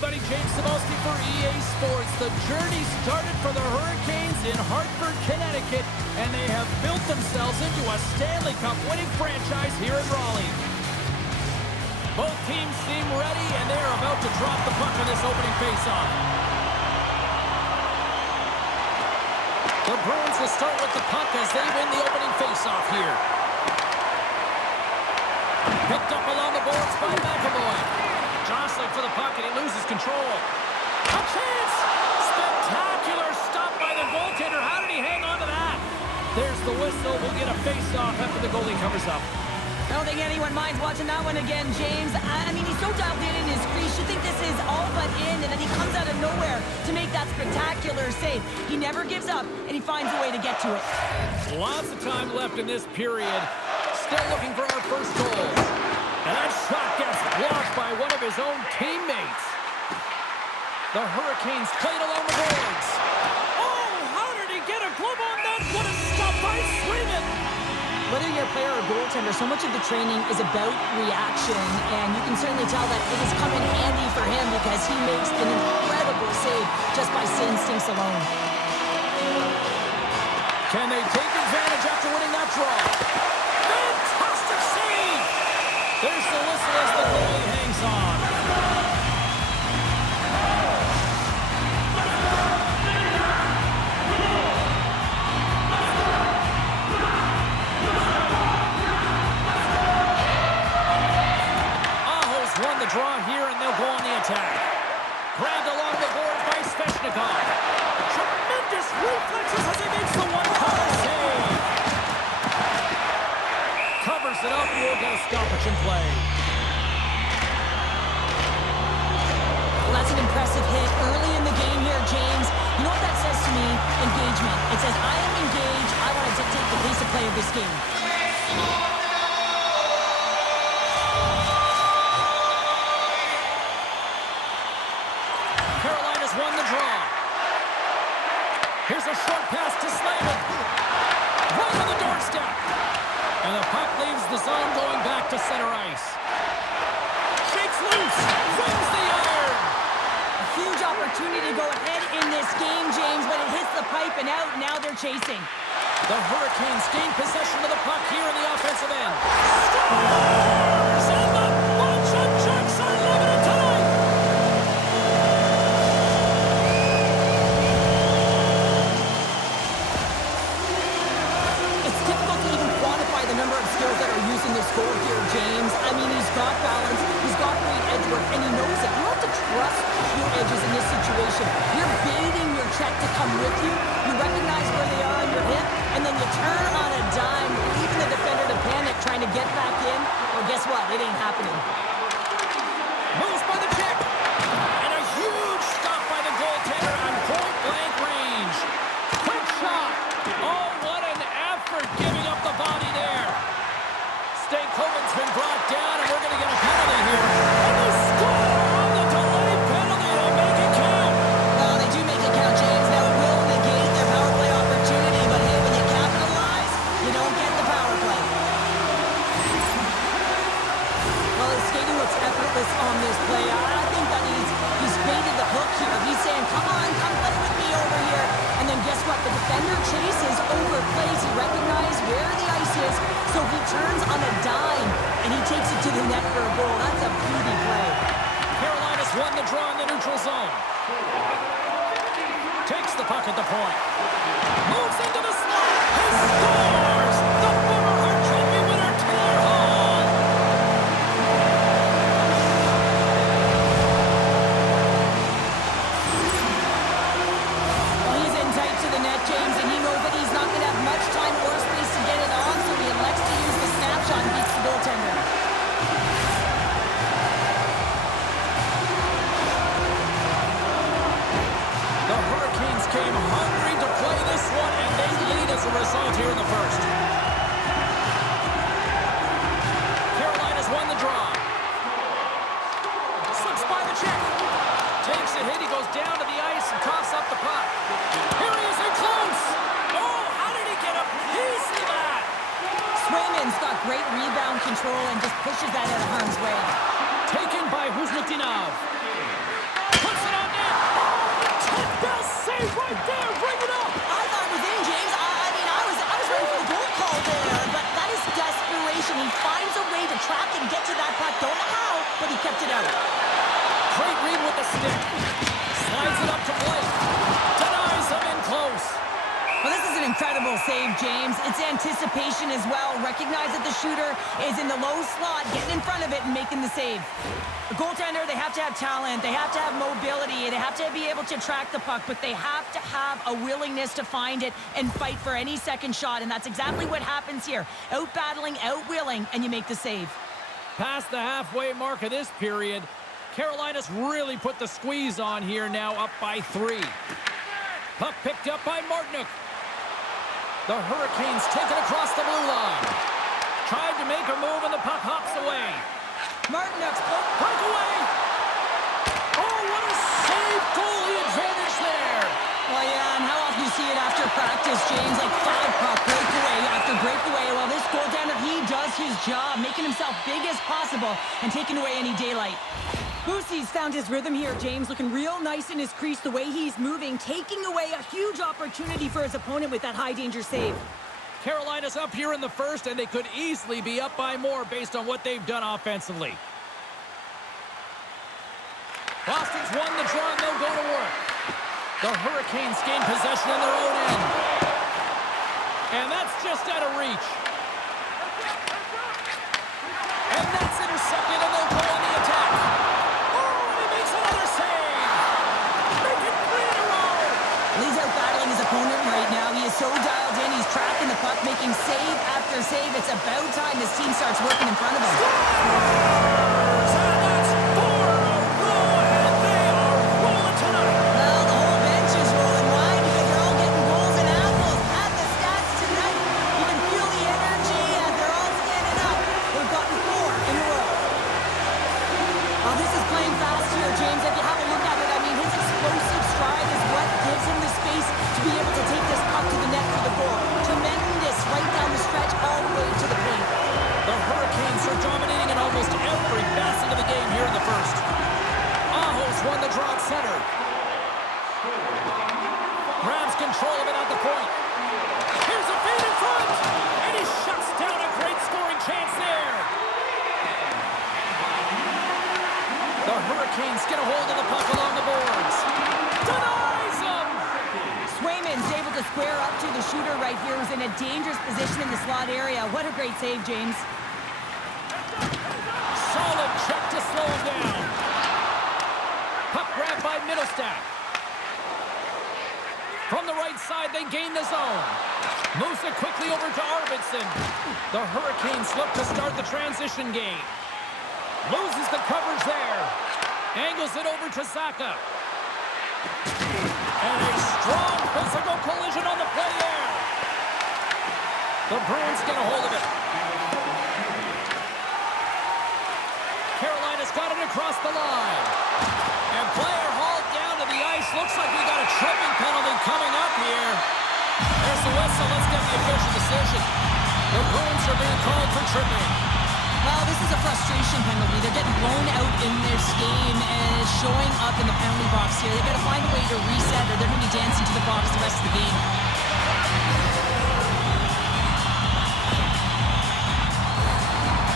everybody. James Cebulski for EA Sports. The journey started for the Hurricanes in Hartford, Connecticut, and they have built themselves into a Stanley Cup winning franchise here in Raleigh. Both teams seem ready, and they are about to drop the puck in this opening faceoff. The Bruins will start with the puck as they win the opening faceoff here. Picked up along the boards by McAvoy. Jostling for the puck, and he loses control. A chance! Spectacular stop by the goaltender. How did he hang on to that? There's the whistle. We'll get a face-off after the goalie covers up. I don't think anyone minds watching that one again, James. I mean, he's so dialed in his crease. You think this is all but in, and then he comes out of nowhere to make that spectacular save. He never gives up, and he finds a way to get to it. Lots of time left in this period. Still looking for our first goal. And that shot gets blocked by one of his own teammates. The Hurricanes played along the boards. Oh, how did he get a glove on that? What a stop by Sweden! Whether you're a player or goaltender, so much of the training is about reaction, and you can certainly tell that it has come in handy for him because he makes an incredible save just by instincts alone. Can they take advantage after winning that draw? Fantastic save! There's the whistle as the goalie hangs on. Aho's won the draw here, and they'll go on the attack. Grabbed along the board by Svechnikov. Tremendous reflexes as he makes the one-corner save. Covers it up, we'll get a stoppage in play. Well, that's an impressive hit early in the game here, James. You know what that says to me? Engagement. It says, I am engaged. I want to dictate the pace of play of this game. Carolina's won the draw. Here's a short pass to Slavin. Right on the doorstep. And the puck leaves the zone going back to center ice. Shakes loose. Wins the iron. A huge opportunity to go ahead in this game, James, but it hits the pipe and out. Now they're chasing. The Hurricanes gain possession of the puck here in the offensive end. Scores! And the bunch of Jacks are limited tonight. It's difficult to even quantify the number of skills that are used in this goal here, James. I mean, he's got balance, he's got great edge work, and he knows it. You have to trust your edges in this situation. You're baiting your check to come with you. You recognize where they are on your hip, and then you turn on a dime, leaving the defender to panic, trying to get back in. Well, guess what? It ain't happening. Moves by the check. And a huge stop by the goaltender on point-blank range. Quick shot. Oh, what an effort giving up the body there. Stankoven's been brought down, and we're going to get a penalty here. And they score on the delayed penalty. They make it count. Well, they do make it count, James. Now it will negate their power play opportunity, but hey, when you capitalize, you don't get the power play. Well, his skating looks effortless on this play. I think that he's baited the hook here. He's saying, come on, come play with me over here. And then guess what? The defender chases, overplays. He recognizes where the ice is, so he turns on a dime, and he takes it to the net for a goal. That's a beauty play. Carolina's won the draw in the neutral zone. Takes the puck at the point. Moves into the slot. He scores! The former Hart Trophy winner, Taylor Hall. Well, he's in tight to the net, James, and he knows that he's not going to have much time or space to get it on, so he elects to use the snapshot and beats the goaltender. The Hurricanes came hungry to play this one, and they lead as a result here in the first. Carolina's won the draw. Slips by the check. Takes a hit. He goes down to the ice and coughs up the puck. Here he is in close. Oh, how did he get a piece of that? Swayman's got great rebound control and just pushes that out of harm's way. Taken by Huznutinov. save right there. Bring it up. I thought it was in, James. I was ready for the goal call there, but that is desperation. He finds a way to track and get to that puck. Don't know how, but he kept it out. Great read with the stick. Slides it up to Blake. Denies him in close. Well, this is an incredible save, James. It's anticipation as well. Recognize that the shooter is in the low slot, getting in front of it and making the save. A goaltender, they have to have talent. They have to have mobility. They have to be able to track the puck, but they have to have a willingness to find it and fight for any second shot, and that's exactly what happens here. Out-battling, out-willing, and you make the save. Past the halfway mark of this period, Carolina's really put the squeeze on here now, up by 3. Puck picked up by Martinook. The Hurricanes take it across the blue line. Tried to make a move and the puck hops away. Martinook's Breakaway! Oh, what a save! Goalie advantage there! Well, yeah, and how often you see it after practice, James, like 5 puck breakaway after breakaway. Well, this goaltender, he does his job, making himself big as possible and taking away any daylight. Boosie's found his rhythm here, James, looking real nice in his crease, the way he's moving, taking away a huge opportunity for his opponent with that high-danger save. Carolina's up here in the first, and they could easily be up by more based on what they've done offensively. Boston's won the draw, and they'll go to work. The Hurricanes gain possession in their own end. And that's just out of reach. And that's intercepted, and they'll go on the attack. Oh, and he makes another save. Make it 3 in a row. He's out battling his opponent right now. He is so dialed in. He's tracking the puck, making save after save. It's about time his team starts working in front of him. So that's 4 in a row, and they are rolling tonight. Well, the whole bench is rolling wide because they're all getting goals and apples. Add the stats tonight. You can feel the energy as they're all standing up. They've gotten 4 in a row. Oh, this is playing fast here, James. If you have a look at it, I mean, his explosive stride is what gives him the space to be able to take this puck to the net for the goal. Tremendous right down the stretch all the way to the paint. The Hurricanes are dominating in almost every facet of the game here in the first. Aho's won the draw at center. Grabs control of it at the point. Here's a feed in front, and he shuts down a great scoring chance there. The Hurricanes get a hold of the puck along the boards. Denies him! Swayman's able to square up to the shooter right here, who's in a dangerous position in the slot area. What a great save, James. Solid check to slow him down. Puck grabbed by Middlestat. From the right side, they gain the zone. Moves it quickly over to Arvidsson. The Hurricanes look to start the transition game. Loses the coverage there. Angles it over to Zaka. And a strong physical collision on the play there. The Bruins get a hold of it. Carolina's got it across the line. And player hauled down to the ice. Looks like we got a tripping penalty coming up here. There's the whistle. Let's get the official decision. The Bruins are being called for tripping. Well, this is a frustration penalty. They're getting blown out in this game, and it's showing up in the penalty box here. They've got to find a way to reset, or they're going to be dancing to the box the rest of the game.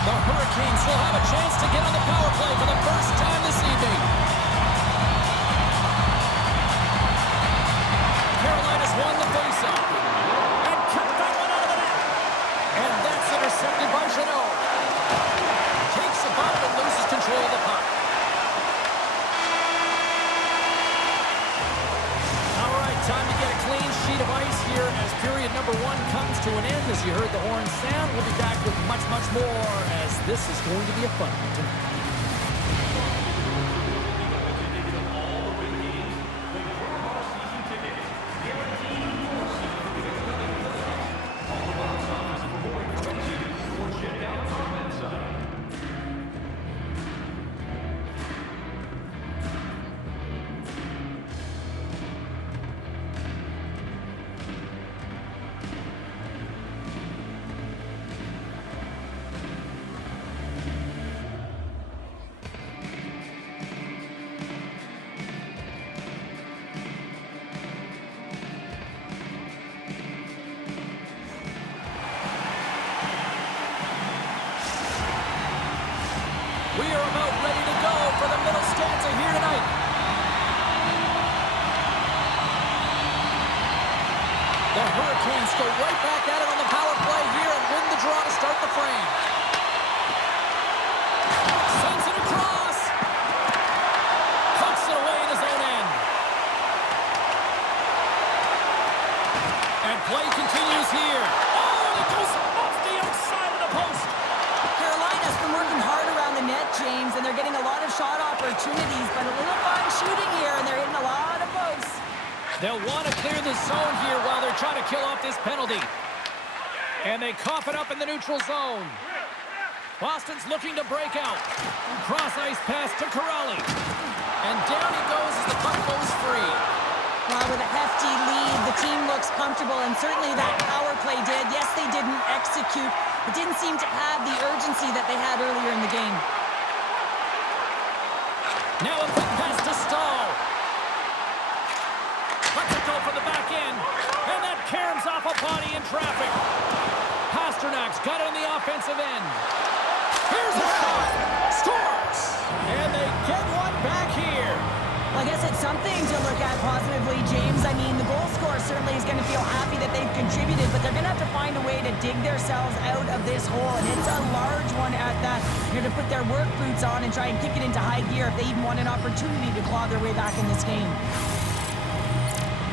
The Hurricanes will have a chance to get on the power play for the first time this evening. Carolina's won the faceoff and kicked that one out of the net. And that's intercepted by Jeannot. Takes a bump and loses control of the puck. All right, time to get a clean sheet of ice here as period number 1 comes to an end. As you heard the horn sound, we'll be back with much, much more as this is going to be a fun one tonight. They'll try to kill off this penalty. And they cough it up in the neutral zone. Boston's looking to break out. Cross-ice pass to Corrali. And down he goes as the puck goes free. Well, with a hefty lead, the team looks comfortable, and certainly that power play did. Yes, they didn't execute. It didn't seem to have the urgency that they had earlier in the game. Now a quick pass to Stahl. Lets it go from the back end. And that caroms off a body in traffic. Pasternak's got it on the offensive end. Here's a shot. Scores! And they get one back here. Well, I guess it's something to look at positively, James. I mean, the goal scorer certainly is going to feel happy that they've contributed, but they're going to have to find a way to dig themselves out of this hole, and it's a large one at that. They're going to put their work boots on and try and kick it into high gear if they even want an opportunity to claw their way back in this game.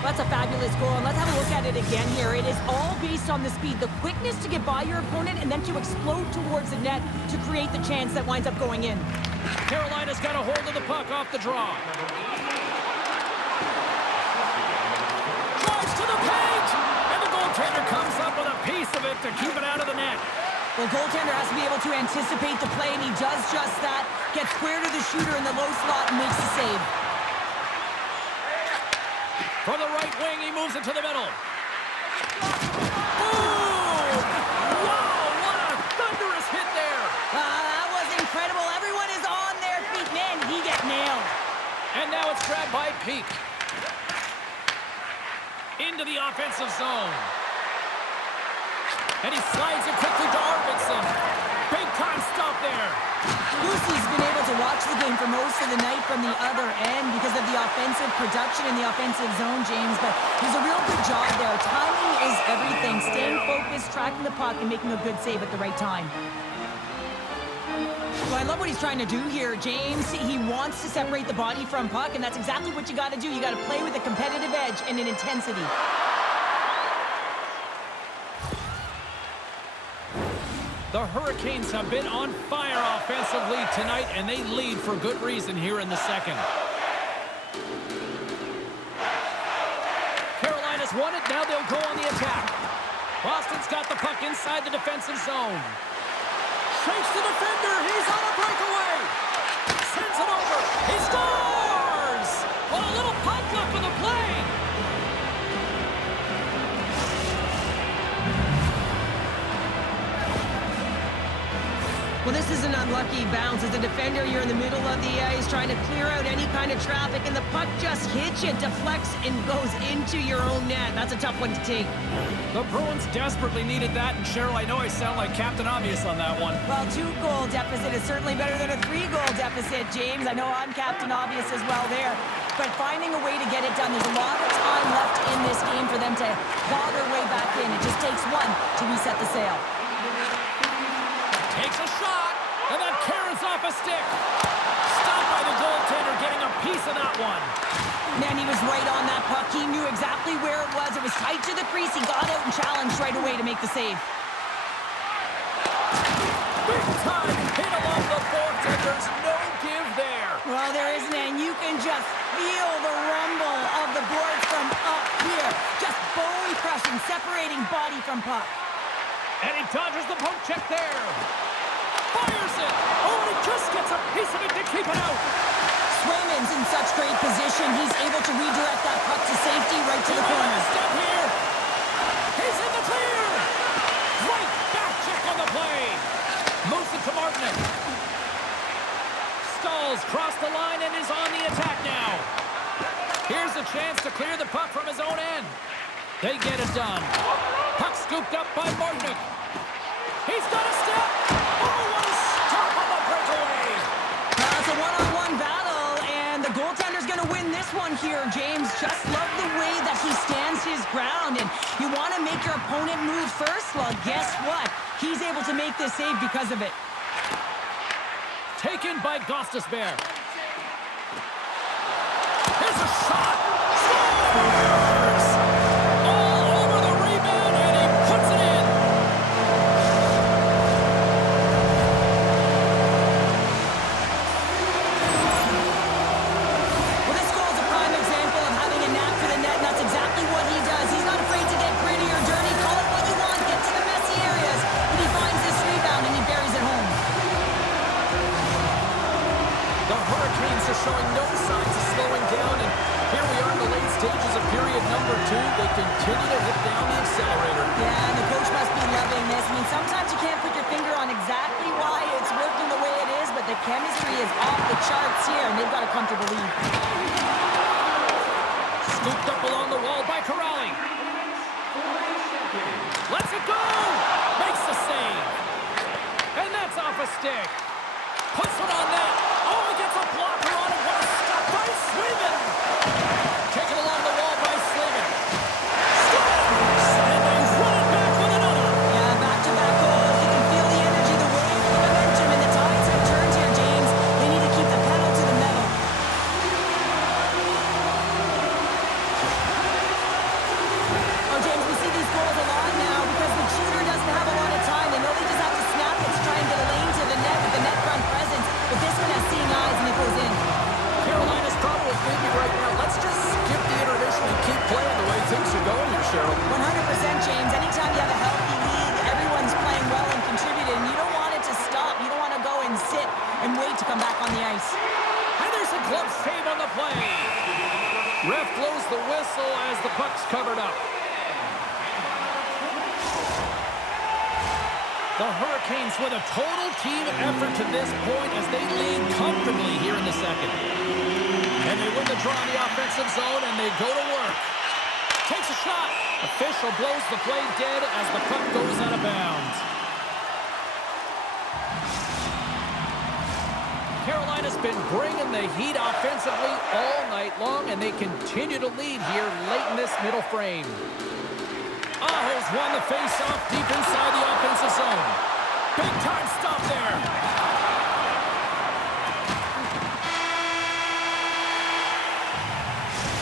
That's a fabulous goal, and let's have a look at it again here. It is all based on the speed, the quickness to get by your opponent, and then to explode towards the net to create the chance that winds up going in. Carolina's got a hold of the puck off the draw. Drives to the paint! And the goaltender comes up with a piece of it to keep it out of the net. The goaltender has to be able to anticipate the play, and he does just that. Gets square to the shooter in the low slot and makes the save. From the right wing, he moves it to the middle. Boom! Wow, what a thunderous hit there! That was incredible. Everyone is on their feet. Man, he got nailed. And now it's grabbed by Peak. Into the offensive zone. And he slides it quickly to Arvidsson. Big time stop there. Lucy's been able to watch the game for most of the night from the other end because of the offensive production in the offensive zone, James, but he's a real good job there. Timing is everything. Staying focused, tracking the puck, and making a good save at the right time. Well, I love what he's trying to do here, James. He wants to separate the body from puck, and that's exactly what you got to do. You got to play with a competitive edge and an intensity. The Hurricanes have been on fire offensively tonight, and they lead for good reason here in the second. Carolina's won it. Now they'll go on the attack. Boston's got the puck inside the defensive zone. Shakes the defender. He's on a breakaway. Sends it over. He scores! Well, a little puck left in the play. Well, this is an unlucky bounce. As a defender, you're in the middle of the ice trying to clear out any kind of traffic, and the puck just hits you, deflects, and goes into your own net. That's a tough one to take. The Bruins desperately needed that, and Cheryl, I know I sound like Captain Obvious on that one. Well, 2-goal deficit is certainly better than a 3-goal deficit, James. I know I'm Captain Obvious as well there. But finding a way to get it done, there's a lot of time left in this game for them to claw their way back in. It just takes one to reset the sail. Takes a shot, and that carries off a stick. Stopped by the goaltender, getting a piece of that one. Man, he was right on that puck. He knew exactly where it was. It was tight to the crease. He got out and challenged right away to make the save. Big time hit along the boards, and there's no give there. Well, there isn't, and you can just feel the rumble of the boards from up here. Just bone crushing, separating body from puck. And he dodges the poke check there. Fires it. Oh, and he just gets a piece of it to keep it out. Swayman's in such great position. He's able to redirect that puck to safety right to the corner. Step here. He's in the clear. Great back check on the play. Moves it to Martin. Stalls cross the line and is on the attack now. Here's a chance to clear the puck from his own end. They get it done. Puck scooped up by Martin. He's got a step. Oh, what a stop on the breakaway. It's a one-on-one battle, and the goaltender's going to win this one here, James. Just love the way that he stands his ground, and you want to make your opponent move first? Well, guess what? He's able to make this save because of it. Taken by Gostisbehere. Here's a shot. Scores! All over the rebound, and he puts it in. Well, this goal is a prime example of having a knack for the net, and that's exactly what he does. He's not afraid to get they've got a comfortable lead. Scooped up along the wall by Corrali. Lets it go! Makes the save. And that's off a stick. Puts it on net. Oh, he gets a blocker on it. What a stop by Swayman. Taken along the wall by Slavin. Scores! And they run it back with another. Yeah, back-to-back goals. You can feel the energy, the wave, the momentum, and the tides have turned here, James. They need to keep the pedal to the metal. Oh, James, we see these goals a lot now because the shooter doesn't have a lot of time. They know they just have to snap it, try and get a lane to the net with the net front presence. But this one has seeing eyes, and it goes in. Carolina's problem with me right now. Let's just skip the intermission and keep playing the way things are going here, Cheryl. 100%, James. Anytime you have a healthy league, everyone's playing well and contributing. You don't want it to stop. You don't want to go and sit and wait to come back on the ice. And there's a glove save on the play. Ref blows the whistle as the puck's covered up. The Hurricanes with a total team effort to this point as they lead comfortably here in the second. And they win the draw in the offensive zone and they go to work. Takes a shot. Official blows the play dead as the puck goes out of bounds. Carolina's been bringing the heat offensively all night long, and they continue to lead here late in this middle frame. Aho's won the face-off deep inside the offensive zone. Big-time stop there.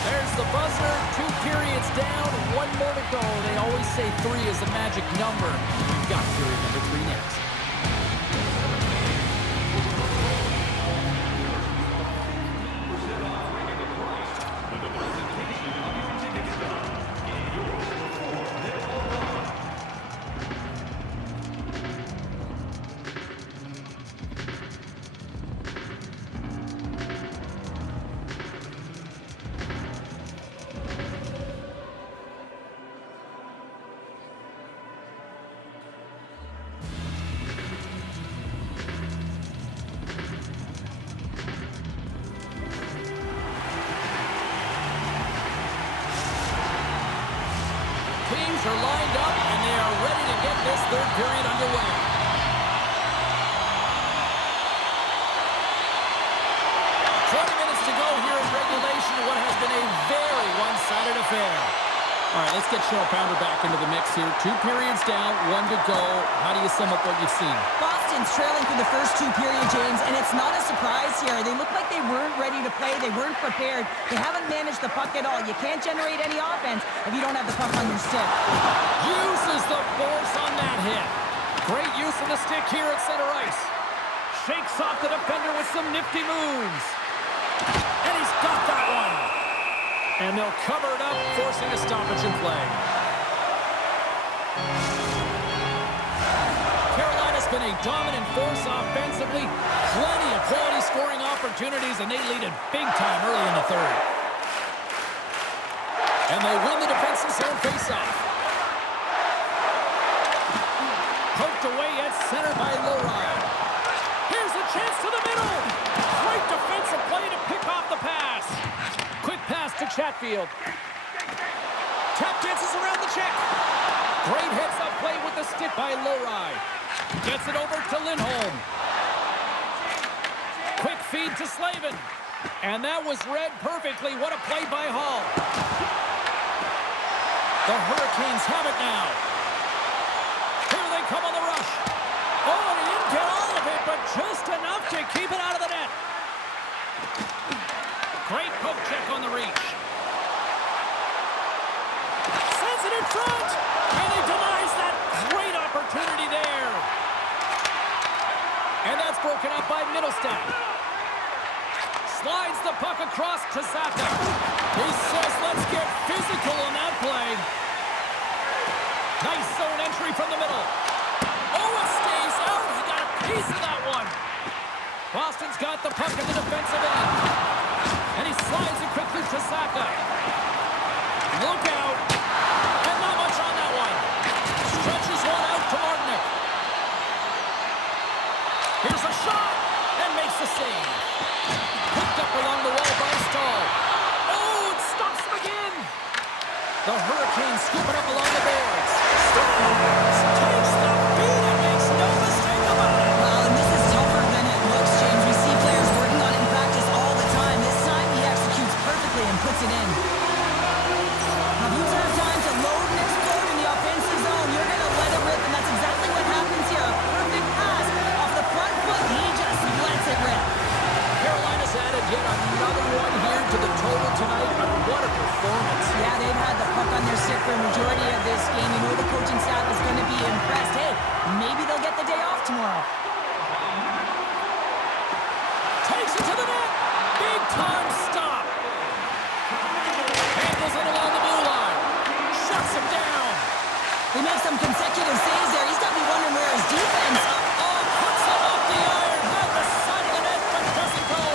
There's the buzzer. 2 periods down, 1 more to go. They always say 3 is the magic number. We've got period number 3 next. Teams are lined up, and they are ready to get this third period underway. Minutes to go here in regulation in what has been a very one-sided affair. All right, let's get Cheryl Pounder back into the mix here. 2 periods down, 1 to go. How do you sum up what you've seen? Boston's trailing through the first 2 periods, James, and it's not a surprise here. They look like they weren't ready to play. They weren't prepared. They haven't managed the puck at all. You can't generate any offense if you don't have the puck on your stick. Uses the force on that hit. Great use of the stick here at center ice. Shakes off the defender with some nifty moves. And he's got that one. And they'll cover it up, forcing a stoppage in play. Carolina's been a dominant force offensively. Plenty of quality scoring opportunities, and they lead it big time early in the third. And they win the defensive zone faceoff. Poked away at center by Lorai. Here's a chance to the middle. Great defensive play to pick off the pass. Quick pass to Chatfield. Tap dances around the check. Great heads-up play with the stick by Lorai. Gets it over to Lindholm. Quick feed to Slavin. And that was read perfectly. What a play by Hall. The Hurricanes have it now. Here they come on the rush. Oh, he didn't get all of it, but just enough to keep it out of the net. Great poke check on the reach. Sends it in front. And he denies that great opportunity there. And that's broken up by Middlestat. Slides the puck across to Saka. He says, let's get physical on that play. Nice zone entry from the middle. Oh, it stays out. He got a piece of that one. Boston's got the puck in the defensive end. And he slides it quickly to Saka. Look out. And not much on that one. Stretches one out to Martinick. Here's a shot. And makes the save. Picked up consecutive saves there. He's got to be wondering where his defense. Puts it off the iron. Had the side of the net, but doesn't go.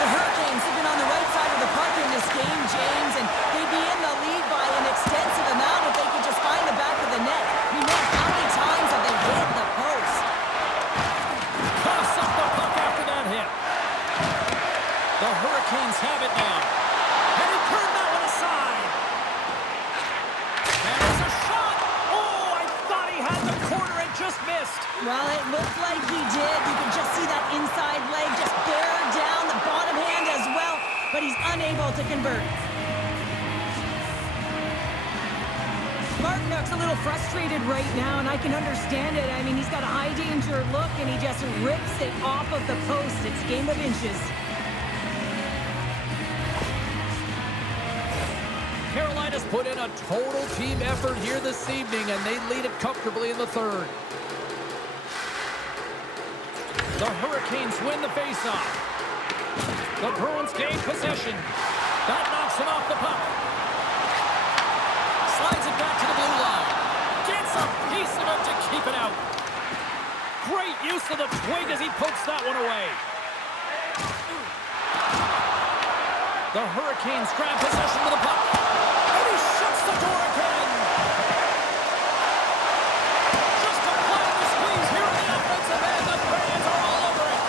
The Hurricanes have been on the right side of the puck in this game, James, and they'd be in the lead by an extensive amount if they could just find the back of the net. We know how many times have they hit the post. Coughs up the puck after that hit. The Hurricanes have it now. And he turned that one aside. And there's a shot. Oh, I thought he had the corner and just missed. Well, it looked like he did. You could just see that inside leg just bear down the bottom hand as well, but he's unable to convert. Martinuk's a little frustrated right now, and I can understand it. I mean, he's got a high danger look, and he just rips it off of the post. It's game of inches. Carolina's put in a total team effort here this evening, and they lead it comfortably in the third. The Hurricanes win the faceoff. The Bruins gain possession. That knocks him off the puck. Slides it back to the blue line. Gets a piece of it to keep it out. Great use of the twig as he pokes that one away. The Hurricanes grab possession of the puck. And he shuts the door again. Just applying the squeeze here in the offensive end. The fans are all over it.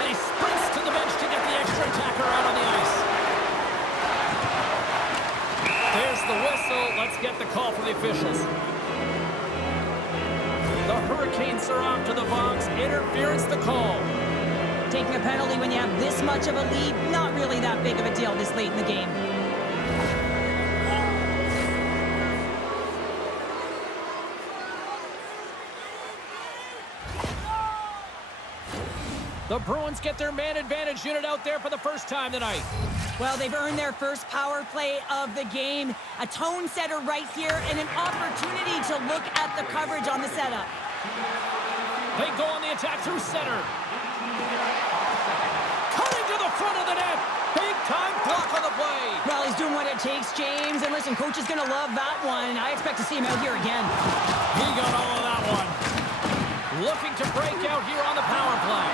And he sprints to the bench to get the extra attacker out on the ice. There's the whistle. Let's get the call from the officials. The Hurricanes are off to the box. Interference the call. Taking a penalty when you have this much of a lead, not really that big of a deal this late in the game. The Bruins get their man advantage unit out there for the first time tonight. Well, they've earned their first power play of the game. A tone setter right here and an opportunity to look at the coverage on the setup. They go on the attack through center. Cutting to the front of the net. Big time block on the play. Well, he's doing what it takes, James. And listen, coach is going to love that one. I expect to see him out here again. He got all of that one. Looking to break out here on the power play.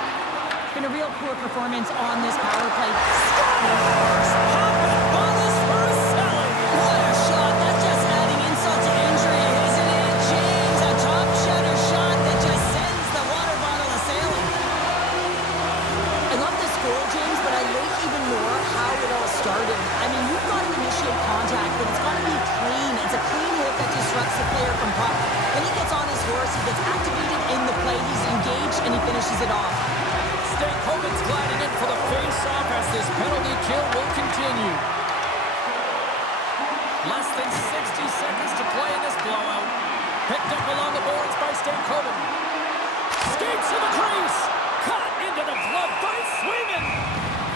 Been a real poor performance on this power play. Scores! Papadonis for a salad. What a shot. That's just adding insult to injury, isn't it, James? A top shutter shot that just sends the water bottle a-sailing. I love this goal, James, but I like even more how it all started. I mean, you've got to initiate contact, but it's got to be clean. It's a clean hit that disrupts the player from puck. Then he gets on his horse, he gets activated in the play, he's engaged, and he finishes it off. Stankoven's gliding in for the face-off as this penalty kill will continue. Less than 60 seconds to play in this blowout. Picked up along the boards by Stankoven. Skates to the crease. Caught into the glove by Swayman.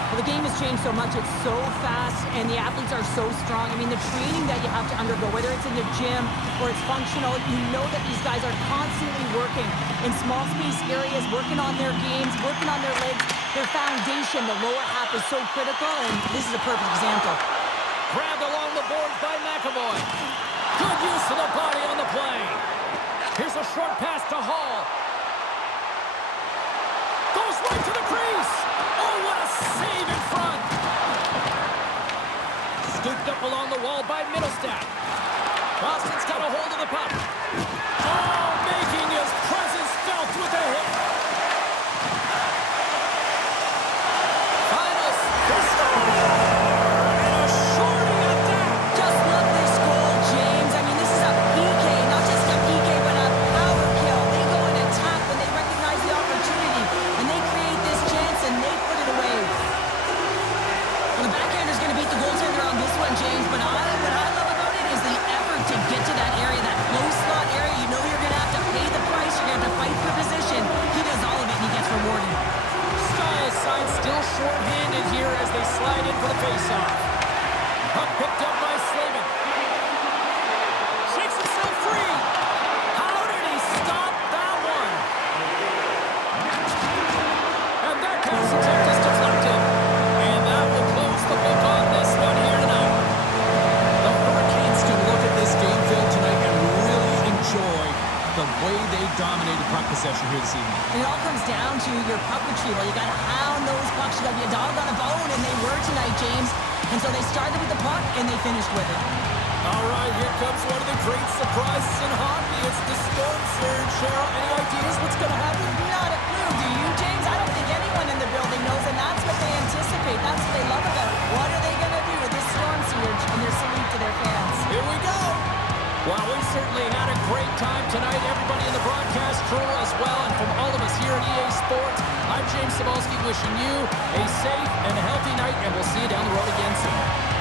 Well, the game has changed so much. It's so fast, and the athletes are so strong. I mean, the training that you have to undergo, whether it's in the gym or it's functional, you know that these guys are constantly working in small space areas, working on their games, working on their legs, their foundation. The lower half is so critical, and this is a perfect example. Grabbed along the boards by McAvoy. Good use of the body on the play. Here's a short pass to Hall. Goes right to the crease. Oh, what a save in front. Scooped up along the wall by Middlestat. Boston's got a hold of the puck. Oh, making his presence felt with a hit. Finals. The score. And a shorty at that. Just love this goal, James. I mean, this is a PK, not just a PK, but a power kill. They go and attack when they recognize the opportunity, and they create this chance, and they put it away. Well, the backhander's going to beat the goaltender on this one, James, but what I love about it is the effort to get to that area, that low slot area. You know you're going to have to pay the price. You're going to have to fight for position. He does all of it, and he gets rewarded. Styles side still short-handed here as they slide in for the face-off. Puck picked up by Slavin. Shakes himself free. How did he stop that one? And that pass attempt is deflected. And that will close the ball your puppetry. Well, you got to hound those pucks. You got to be a dog on a bone, and they were tonight, James. And so they started with the puck, and they finished with it. All right, here comes one of the great surprises in hockey. It's the storm surge. Cheryl, any ideas what's going to happen? Not a clue, do you, James? I don't think anyone in the building knows, and that's what they anticipate. That's what they love about it. What are they going to do with this storm surge and their salute to their fans? Here we go. Well, we certainly had a great time tonight. Everybody in the broadcast crew as well. And from all of us here at EA Sports, I'm James Cebulski wishing you a safe and healthy night, and we'll see you down the road again soon.